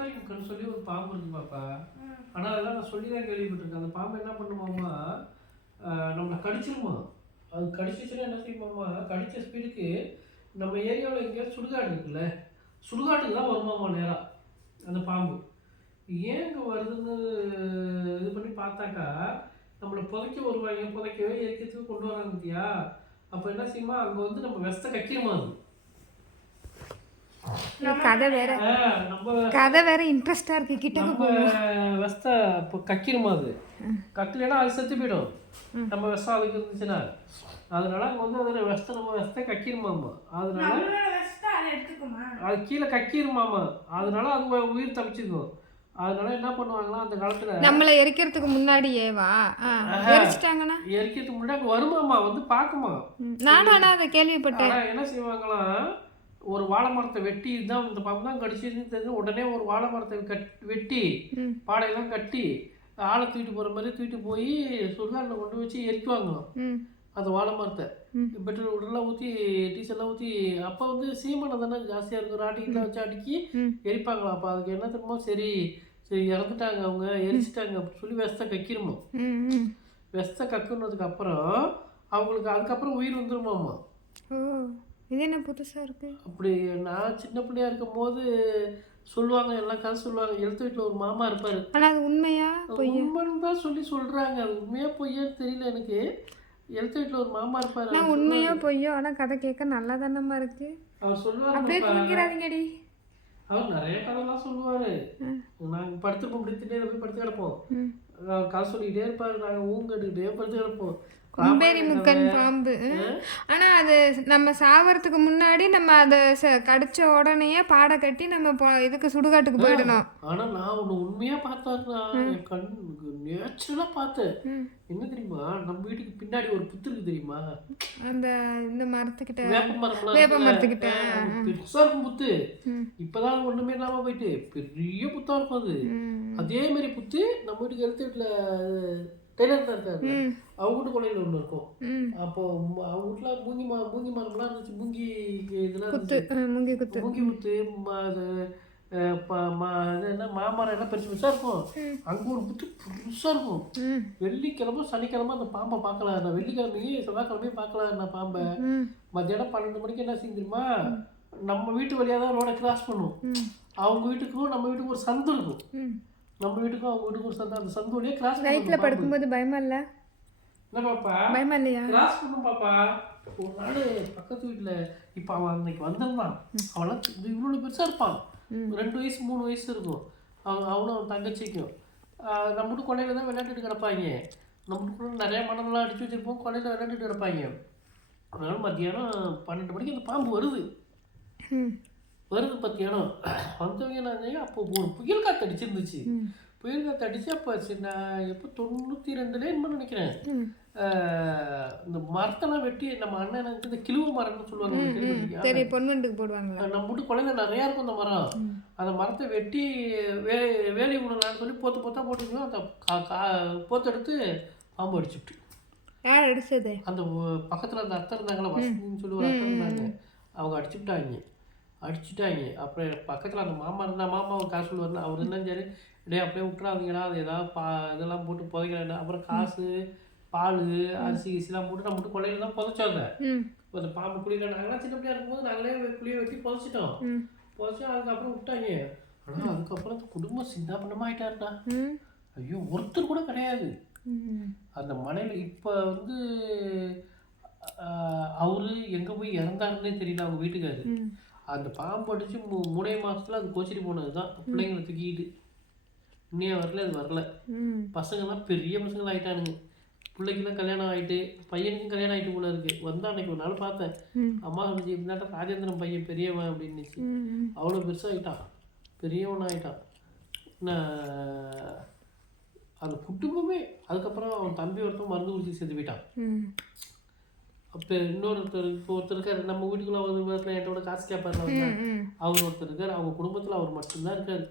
முக்காரி முக்கன்னு சொல்லி ஒரு பாம்பு இருக்கு பாப்பா. ஆனால் அதெல்லாம் நான் சொல்லி தான் கேள்விப்பட்டிருக்கேன். அந்த பாம்பு என்ன பண்ணுமாமா, நம்மளை கடிச்சிருமா. அது கடிச்சிச்சுன்னா என்ன செய்யுமாமா, கடித்த ஸ்பீடுக்கு நம்ம ஏரியாவில் எங்கேயாவது சுடுகாடு இருக்குல்ல, சுடுகாட்டுக்கு தான் வருமாமா நேராக அந்த பாம்பு. ஏங்க வருதுன்னு இது பண்ணி பார்த்தாக்கா, நம்மளை புதைக்க வருவாங்க, புதைக்கவே எரிக்கிறதுக்கு கொண்டு வராங்க பார்த்தியா. அப்போ என்ன செய்யுமா, அங்கே வந்து நம்ம வெஸ்தை கக்கிருமா. அது கதை வேற இன்ட்ரெஸ்டா இருக்கு. கிட்ட நம்ம வெஸ்தை இப்போ கக்கிருமா. அது கக்கலைன்னா அது செத்து போயிடும். நம்ம விஷம் அதுக்கு இருந்துச்சுன்னா அதனால அங்கே வந்து அதில் நம்ம வெஸ்தை கக்கிருமாமா. அதனால அது கீழே கக்கிருமாமா. அதனால அது உயிர் தப்பிச்சுக்கும். அதனால என்ன பண்ணுவாங்கன்னா அந்த காலத்துல நம்மளை எரிக்கிறதுக்கு முன்னாடியேவா எரிச்சிட்டாங்கன்னா, எரிக்கிறதுக்கு முன்னாடி வருமாமா, வந்து பார்க்குமா. நானும் அதை கேள்விப்பட்டேன். என்ன செய்வாங்களாம், ஒரு வாழை மரத்தை வெட்டி, இதுதான் இந்த பாம்பு தான் கடிச்சதுன்னு தெரிஞ்சு உடனே ஒரு வாழை மரத்தை வெட்டி பாடையெல்லாம் கட்டி ஆளை தூக்கிட்டு போகிற மாதிரி தூக்கிட்டு போய் சுடுகாட்டில் கொண்டு வச்சு எரிக்குவாங்களாம் அந்த வாழை மரத்தை. பெட்ரோல் உடலாம் ஊற்றி டீசல்லாம் ஊற்றி. அப்போ வந்து சீமனை தானே ஜாஸ்தியாக இருக்கும், ராட்டிக்கிட்ட வச்சு அடுக்கி எரிப்பாங்களாம். அப்போ அதுக்கு என்ன தெரியுமோ, சரி இறந்துட்டாங்க அவங்க, எரிச்சிட்டாங்க அப்படின்னு சொல்லி வெஸ்தை கக்கிருமா. வெஸ்தை கக்குனதுக்கு அப்புறம் அவங்களுக்கு அதுக்கப்புறம் உயிர் வந்துருமாம்மா. இது என்ன புதுசாக இருக்குது. அப்படி நான் சின்ன பிள்ளையா இருக்கும் போது சொல்லுவாங்க, எல்லாம் கதை சொல்லுவாங்க. எழுத்து வீட்டில் ஒரு மாமா இருப்பார். ஆனால் அது உண்மையா உண்மைன்னு தான் சொல்கிறாங்க. அது உண்மையாக பொய்யான்னு தெரியல எனக்கு. எழுத்து வீட்டில் ஒரு மாமா இருப்பார். நான் உண்மையா பொய்யோ, ஆனால் கதை கேட்க நல்லா தானம்மா இருக்குது. அவர் சொல்லுவாங்க, அப்படியே தூங்கிறாதீங்கடி. அவர் நிறைய கதைலாம் சொல்லுவார். நாங்கள் படுத்துருப்போம், இப்படி திண்ணையில போய் படுத்து கிடப்போம். அவர் கதை சொல்லிக்கிட்டே இருப்பார். நாங்கள் ஊங்கட்டுக்கிட்டே படுத்து கிடப்போம். கொம்பேரி முக்கன் பாம்பு. ஆனா அது நம்ம சாவறதுக்கு முன்னாடி நம்ம அதை கடிச்ச உடனேயே பாடை கட்டி நம்ம இதுக்கு சுடுகாட்டுக்கு போயிடணும். ஆனா நான் ஒண்ணு உண்மையா பார்த்தா என் கண் நேச்சுரலா பார்த்தேன். என்ன தெரியுமா, நம்ம வீட்டுக்கு பின்னாடி ஒரு புத்து இருக்கு தெரியுமா, அந்த இந்த மரத்துக்கிட்ட, வேப்ப மரத்துக்கிட்ட பெருசா இருக்கும் புத்து. இப்பதான் ஒண்ணுமே இல்லாம போயிட்டு பெரிய புத்தா இருக்கும் அது. அதே மாதிரி புத்து நம்ம வீட்டுக்கு எடுத்து வீட்டுல டெய்லர் தான் இருக்காரு, அவங்க வீட்டு கொள்ளையில் ஒன்று இருக்கும். அப்போ அவங்க வீட்டில் மூங்கி மரம்லாம் இருந்துச்சு. மூங்கி இதெல்லாம் மூங்கி குத்து என்ன மாமரம் எல்லாம் பெருசு பெருசாக இருக்கும். அங்கே ஒரு புத்து பெருசாக இருக்கும். வெள்ளிக்கிழமை சனிக்கிழமை அந்த பாம்பை பார்க்கலாம். நான் வெள்ளிக்கிழமையும் செவ்வாய்க்கிழமையும் பார்க்கலாம். நான் பாம்பை மத்தியானம் 12 மணிக்கு என்ன செய்ய தெரியுமா, நம்ம வீட்டு வழியாக தான் ரோடை கிராஸ் பண்ணும். அவங்க வீட்டுக்கும் நம்ம வீட்டுக்கும் ஒரு சந்து இருக்கும். நம்ம வீட்டுக்கும் அவங்க வீட்டுக்கும் ஒரு சந்து. அந்த சந்து வழியாக கிராஸ் நைட்டில் படுக்கும்போது பயமா இல்லை? என்ன பாப்பா, பயமா இல்லையா? கிராஸ் பண்ணும் பாப்பா. ஒரு நாள் பக்கத்து வீட்டில் இப்போ அவன் அன்னைக்கு வந்திருந்தான். அவெல்லாம் இவ்வளோ பெருசாக இருப்பான். 2 வயசு 3 வயசு இருக்கும். அவனும் அவன் தங்கச்சிக்கும். நம்ம வீட்டு கொள்ளையில் தான் விளையாண்டுட்டு கிடப்பாங்க. நம்ம வீட்டுக்குள்ள நிறையா மணலாம் அடித்து வச்சுருப்போம். கொள்ளையில் விளையாண்டுட்டு கிடப்பாங்க. அதனால மத்தியானம் 12 மணிக்கு அந்த பாம்பு வருது மத்தியானம். வந்தவங்க நான் அப்போ ஒரு புயல் காற்று அடிச்சிருந்துச்சு. புயல் காற்று அடிச்சு அப்போ நான் எப்போ 92 என்னமோ நினைக்கிறேன். இந்த மரத்தெல்லாம் வெட்டி நம்ம அண்ணன் இந்த கிழுவ மரம்னு சொல்லுவாங்க, பொன்வண்டுக்கு போடுவாங்க. நம்ம வீட்டு குழந்தை நிறையா இருக்கும் அந்த மரம். அந்த மரத்தை வெட்டி வேலி விடலான்னு சொல்லி போத்தா போட்டுக்கணும். அந்த போத்து எடுத்து பாம்பு அடிச்சுட்டு. யார் அடிச்சது? அந்த பக்கத்தில் அந்த அத்தை இருந்தாங்களா, வசதின்னு சொல்லி ஒரு அத்தை இருந்தாங்க. அவங்க அடிச்சுட்டாங்க. அப்புறம் பக்கத்தில் அந்த மாமா இருந்தால் மாமாவை காசு சொல்லுவார். அவர் என்ன சரி அப்படியே அப்படியே விட்டுறாதீங்களா, அது ஏதாவது இதெல்லாம் போட்டு புதைக்கிறேன். அப்புறம் காசு பால் அரிசி கிசிலாம் போட்டு நம்ம மட்டும் கொள்ளையில தான் புதைச்சோங்க. அந்த பாம்பு குழியில் நாங்களாம் சின்ன பிள்ளையா இருக்கும்போது நாங்களே குழியை வெட்டி புதைச்சிட்டோம். அதுக்கப்புறம் விட்டாங்க. ஆனால் அதுக்கப்புறம் அந்த குடும்பம் சின்ன பண்ணமாக ஆகிட்டாருண்ணா. ஐயோ, ஒருத்தர் கூட கிடையாது அந்த மனையில். இப்போ வந்து அவரு எங்கே போய் இறந்தாருன்னே தெரியல அவங்க வீட்டுக்காரு. அந்த பாம்பு அடித்து 3 மாதத்தில் அது கோச்சிட்டு போனது தான். பிள்ளைங்களை தூக்கிட்டு இன்னையே வரல, அது வரல. பசங்கள்லாம் பெரிய பசங்களாம் ஆகிட்டானுங்க. பிள்ளைக்கெல்லாம் கல்யாணம் ஆகிட்டு, பையனுக்கும் கல்யாணம் ஆகிட்டு போல இருக்கு. வந்தா அன்னைக்கு ஒரு நாள் பார்த்தேன். அம்மா இருந்துச்சு, இருந்தாட்டா ராஜேந்திரன் பையன் பெரியவன் அப்படின்னுச்சு. அவ்வளோ பெருசாகிட்டான், பெரியவன் ஆகிட்டான். அந்த குடும்பமே. அதுக்கப்புறம் அவன் தம்பி ஒருத்தன் மருந்து குடிச்சு செத்து போயிட்டான். அப்போ இன்னொருத்தர் இப்போ ஒருத்தர் இருக்காரு நம்ம வீட்டுக்குள்ள வந்து என்கிட்ட காசு கேட்பாரு. அவர் ஒருத்தர் இருக்காரு. அவங்க குடும்பத்தில் அவர் மட்டும்தான் இருக்காரு.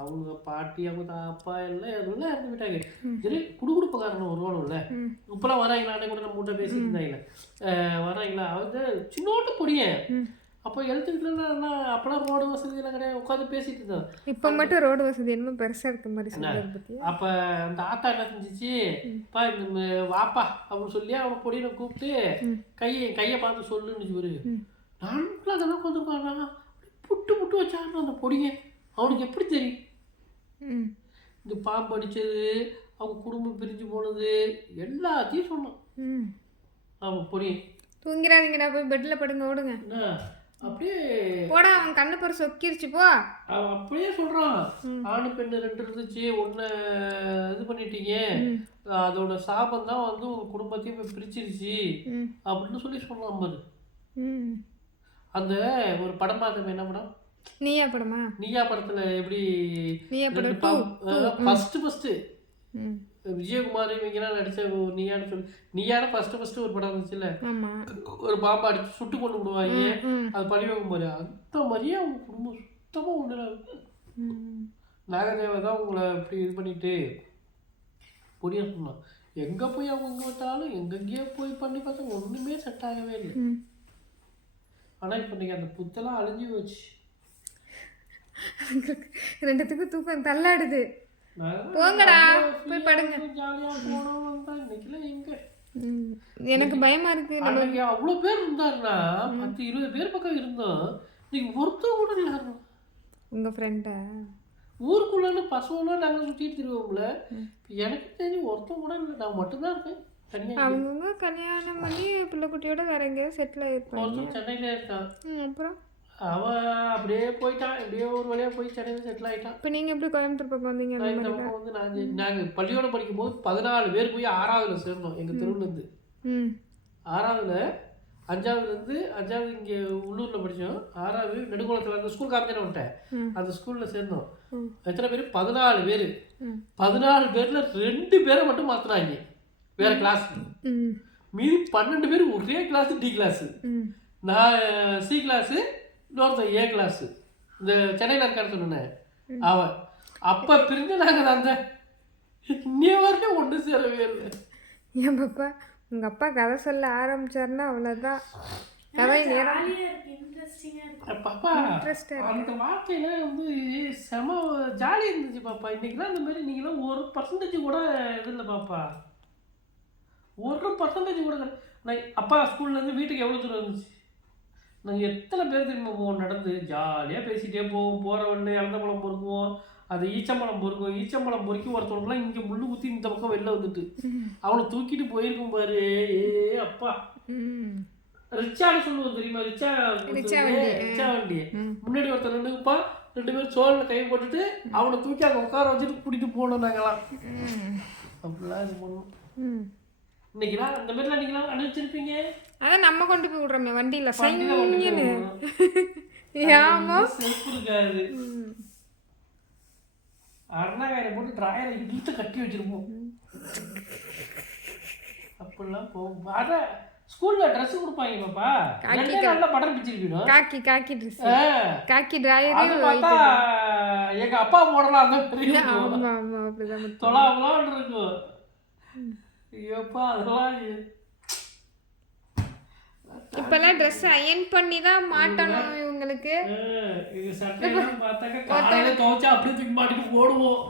அவங்க பாட்டி அவங்க அப்பா எல்லாம் எதுவும் இறந்து போயிட்டாங்க. சரி, குடுகுடுப்பக்காரன் வருவானும்ல, இப்பெல்லாம் வராங்களா, அன்னைக்கு கூட நம்ம வீட்டை பேசிட்டு இருந்தாங்களே வராங்களா, அவங்க சின்னோட்டு பொடியன். அப்போ எழுத்துக்கிட்டலாம் அப்போலாம் ரோடு வசதியெல்லாம் கிடையாது, உட்காந்து பேசிட்டு இருந்தோம். இப்போ மட்டும் ரோடு வசதி என்னமோ பெருசாக இருக்க மாதிரி சொல்லுறது பற்றி. அப்போ அந்த ஆத்தா என்ன செஞ்சிச்சு, பா இந்த வாப்பா அப்படின்னு சொல்லி அவனை பொடியை கூப்பிட்டு கையை பார்த்து சொல்லுன்னு ஒரு நான்லாம் அதெல்லாம் உட்காந்துருக்காங்க. புட்டு புட்டு வச்சாங்க அந்த பொடியை. அவனுக்கு எப்படி தெரியும் இந்த பாம்பு அடித்தது, அவங்க குடும்பம் பிரிஞ்சு போனது எல்லாத்தையும் சொன்னான் அவன் பொடியை. தூங்கிறாதீங்கடா, போய் பெட்டில் படுங்க, ஓடுங்க. அப்படியே போடா, அவன் கண்ணு பரு சொக்கிருச்சு போ. அவன் அப்படியே சொல்றான், ஆணு பெண்ணு 2 இருந்துச்சு, ஒன்று இது பண்ணிட்டீங்க, அதோட சாபம் தான் வந்து உங்க குடும்பத்தையும் போய் பிரிச்சிருச்சு அப்படின்னு சொல்லி சொல்றான் பாரு. அந்த ஒரு படம் பார்த்தோம், என்ன படம், நீயா படமா? நீயா படத்துல எப்படி நீயா படம் ஃபர்ஸ்ட் விஜயகுமார் இவங்கெல்லாம் நடிச்ச நீயான்னு சொல்லி நீயான ஃபர்ஸ்ட் ஒரு படம் இருந்துச்சுல்ல, ஒரு பாம்பா அடிச்சு சுட்டு கொண்டு விடுவாங்க, அது பழிவாங்க போது அந்த மாதிரியே அவங்க குடும்பம் சுத்தமாக ஒன்று. நாகதேவ தான் உங்களை இப்படி இது பண்ணிட்டு பொடியா சொன்னான். எங்கே போய் அவங்க எங்கே விட்டாலும் எங்கெங்கேயோ போய் பண்ணி பார்த்தா ஒன்றுமே செட் ஆகவே இல்லை. ஆனால் இப்போ நீங்கள் அந்த புத்தெல்லாம் அழிஞ்சு போச்சு. ரெண்டுத்துக்கும் தூக்கம் தள்ளாடுது. போங்கடா, போய் படுங்க. ஜாலியாக போனோம் வந்தா இன்னைக்கெல்லாம் எங்கே எனக்கு பயமா இருக்கு. அன்னைக்கு அவ்வளோ பேர் இருந்தாருன்னா 10-20 பேர் பக்கம் இருந்தோம். இன்னைக்கு ஒருத்தர் கூட இல்லை. உங்க ஃப்ரெண்டா? ஊருக்குள்ளே பசங்களாம் நாங்கள் சுற்றிட்டு திருவோம்ல, எனக்கு தெரிஞ்சு ஒருத்தர் கூட இல்லை. நான் மட்டும்தான் இருக்கேன் தனியாக. அவங்க கல்யாணம் பண்ணி பிள்ளை குட்டியோட வேற எங்கேயாவது செட்டில் ஆயிருப்பாங்க. ஒருத்தர் சென்னையில இருக்கான். அப்புறம் அவன் அப்படியே போயிட்டான், எப்படியோ ஒரு வழியாக போய் சென்னையில் செட்டில் ஆகிட்டான். இப்போ நீங்கள் எப்படி கோயம்புத்தூர் பக்கம் வந்தீங்க? இந்த பக்கம் வந்து நாங்கள் பள்ளியோட படிக்கும் போது 14 பேர் போய் 6ஆவதுல சேர்ந்தோம். எங்கள் தெருவுலேருந்து 6ஆவதுல 5ஆவதுலேருந்து 5ஆவது இங்கே உள்ளூரில் படித்தோம். 6ஆவது நெடுங்குளத்தில் அந்த ஸ்கூல் காமிச்சேன்னு வந்துட்டேன், அந்த ஸ்கூலில் சேர்ந்தோம். எத்தனை பேர்? 14 பேர். 14 பேரில் 2 பேரை மட்டும் மாற்றினாங்க வேறு கிளாஸ். மீதி 12 பேர் ஒரே கிளாஸு, டி கிளாஸு. நான் சி கிளாஸு, இன்னொருத்தன் ஏ கிளாஸு. இந்த சென்னையில் இருக்கான்னு சொன்னேன் அவன். அப்போ பிரிஞ்சு நாங்கள் அந்த இன்னைய வரைக்கும் ஒன்று சேரவே இல்லை. என் பாப்பா உங்கள் அப்பா கதை சொல்ல ஆரம்பிச்சாருன்னா அவ்வளோதான், கதை நேரம். பாப்பா அந்த வாழ்க்கையில வந்து செம ஜாலியாக இருந்துச்சு பாப்பா. இன்னைக்குலாம் இந்த மாதிரி நீங்களாம் 1% கூட இது இல்லை பாப்பா, 1% கூட. நான் அப்பா ஸ்கூல்லேருந்து வீட்டுக்கு எவ்வளோ தூரம் இருந்துச்சு? நாங்கள் எத்தனை பேர் திரும்ப போவோம், நடந்து ஜாலியாக பேசிகிட்டே போவோம். போகிற வழியில் இறந்தப்பழம் பொறுக்குவோம், அது ஈச்சம்பழம் பொறுக்கும். ஈச்சம்பழம் பொறுக்கி ஒருத்தவங்களாம் இங்கே முள்ளு குத்தி இந்த பக்கம் வெளில வந்துட்டு அவனை தூக்கிட்டு போயிருக்கும் பாரு. ஏ அப்பா, ரிச்சான்னு சொல்லுவோம் தெரியுமா? ரிச்சா வண்டி முன்னாடி ஒருத்தர் நின்றுப்பா, 2 பேரும் சோழில் கை போட்டுட்டு அவனை தூக்கி அங்கே உட்கார வச்சுட்டு கூட்டிகிட்டு போகணும் நாங்களாம். அப்படிலாம் இது பண்ணணும். இன்னைக்குலாம் அந்த மாதிரிலாம் நீங்களாம் அனுப்பிச்சிருப்பீங்க. அதான் நம்ம கொண்டு போய் விட்றோமே வண்டியில் சைன்னு. ஆமா, செருப்பு இருக்காது, அண்ணாயிரை போட்டு டிராயரை இழுத்து கட்டி வச்சிருப்போம். அப்படிலாம் போகும். அதான் ஸ்கூல்ல ட்ரெஸ் கொடுப்பாங்க பாப்பா, நல்லா படம் பிடிச்சிருக்கணும். காக்கி ட்ரெஸ், காக்கி டிராயர் பார்த்தா எங்க அப்பா போடலாம் அந்த பெரிய தொலாவெல்லாம் இருக்கும். ஐயோப்பா, அதெல்லாம் இப்பெல்லாம் ட்ரெஸ் அயன் பண்ணி தான் மாட்டணும் இவங்களுக்கு. இது சட்டையெல்லாம் பார்த்தாக்க காலையில துவைச்சா அப்படியே தூக்கி மாட்டிட்டு போடுவோம்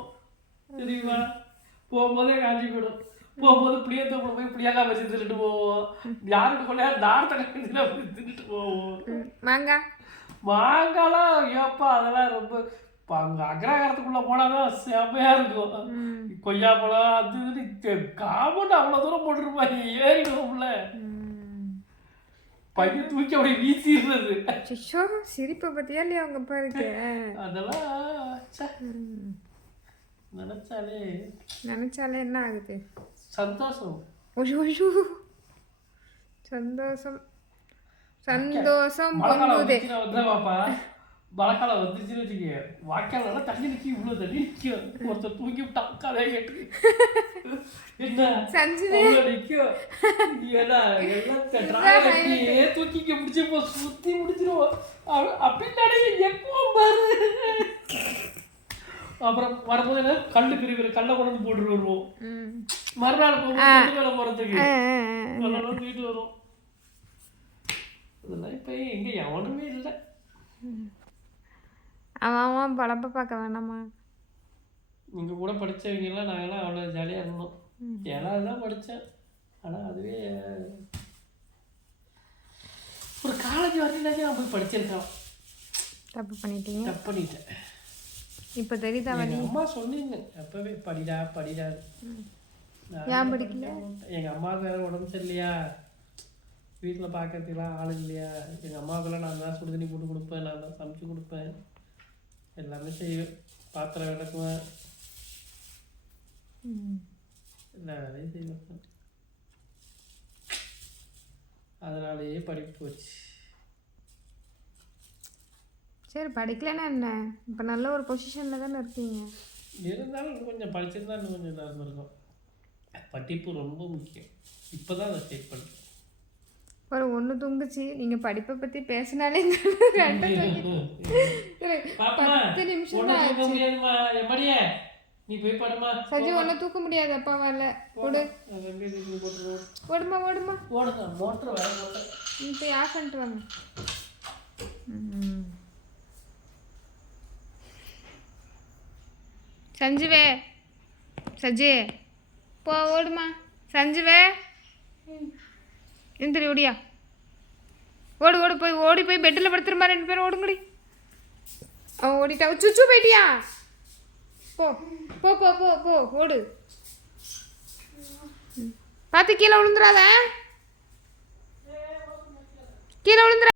தெரியுமா? போகும்போதே காஞ்சி போயிடும். போகும்போது புளியத்தோப்புல போய் புளியாக்காய் வச்சு தின்னுட்டு போவோம். யாருக்கு கொள்ளையா தாரத்தை கட்டிட்டு அப்படி தின்னுட்டு போவோம். மாங்காலாம் ஐயோப்பா அதெல்லாம் ரொம்ப அங்கே அக்ரகாரத்துக்குள்ளே போனாதான் செமையாக இருக்கும். கொய்யா பழம் அது இதுன்னு காம்பவுண்ட் அவ்வளோ தூரம் போட்டுருப்பாங்க, ஏறிடுவோம்ல. பையன் தூக்கி அப்படியே வீசிடுறது. சிரிப்பை பற்றியா இல்லையா அவங்க பாருக்கு? அதெல்லாம் நினைச்சாலே என்ன ஆகுது? சந்தோஷம். சந்தோஷம் சந்தோஷம் பொங்குதே. பாப்பா மழைக்காலம் வந்துச்சுன்னு வச்சுக்க, வாய்க்கால் நல்லா தண்ணி நிற்கி, இவ்வளோ தண்ணி நிற்கும். ஒருத்தர் தூக்கி விட்டான் கதையை கேட்டு என்ன நிற்கும். ஏன்னா எல்லாம் தூக்கிக்க பிடிச்சப்போ சுற்றி முடிச்சிருவோம். அப்படின்னு எப்பவும் பாரு. அப்புறம் வரும்போது என்ன கல்லு பிரிவு கல்லை கொண்டு போட்டு வருவோம். மறுநாள் போகும்போது மேலே போகிறதுக்கு வீட்டு வரும். அதெல்லாம் இப்போ எங்கே எவனுமே இல்லை. அவன் பழப்ப பார்க்க வேணாமா? இங்கே கூட படித்தவங்கெல்லாம் நாங்கள்லாம் அவ்வளோ ஜாலியாக இருந்தோம். ஏழாவது தான் படித்தேன். ஆனால் அதுவே ஒரு காலேஜ் வரையிலாச்சும் நான் போய் படிச்சிருக்கேன். தப்பு பண்ணிட்டீங்க. தப்பு பண்ணிட்டேன். இப்போ தெரியுதா வழி? அம்மா சொன்னீங்க அப்போவே படிடா படிடா. ஏன் படிக்கல? எங்கள் அம்மாவுக்கு வேறு உடம்பு சரியில்லையா, வீட்டில் பார்க்கறதுக்குலாம் ஆள் இல்லையா. எங்கள் அம்மாவுக்கெல்லாம் நான் தான் சுடு தண்ணி போட்டு கொடுப்பேன், நான் தான் சமைச்சு கொடுப்பேன், எல்லாமே செய்வேன், பாத்திரம் விளக்குவேன், எல்லா வேலையும் செய்வேன். அதனாலேயே படிப்பு போச்சு. சரி படிக்கலன்னா என்ன, இப்போ நல்ல ஒரு பொசிஷனில் தானே இருக்கீங்க. இருந்தாலும் இன்னும் கொஞ்சம் படிச்சிருந்தா இன்னும் கொஞ்சம் நல்லா இருக்கும். படிப்பு ரொம்ப முக்கியம். இப்போ தான் அதை ஸ்டேட் பண்ணுறேன். ஒரு ஒன்று தூங்குச்சு. நீங்கள் படிப்பை பற்றி பேசினாலே 10 நிமிஷம் தான் ஆச்சு. நீ போய் படுமா. சஜி ஒன்றும் தூக்க முடியாது அப்பாவால். ஓடு ஓடுமா ஓடுமா. ஓடுங்க மோட்டர் வேற மோட்டர். இப்போ ஆஃப் பண்ணிட்டு வாங்க. சஞ்சுவே சஜி போ ஓடுமா. சஞ்சுவே எந்திரி ஓடியா. ஓடு ஓடு போய் ஓடி போய் பெட்டில் படுத்துருமா. 2 பேரும் ஓடுங்கடி. அவன் ஓடிட்டா. சுச்சு போயிட்டியா. போ போ போ போ போ ஓடு. பார்த்து கீழே விழுந்துடாத. கீழே விழுந்துடா.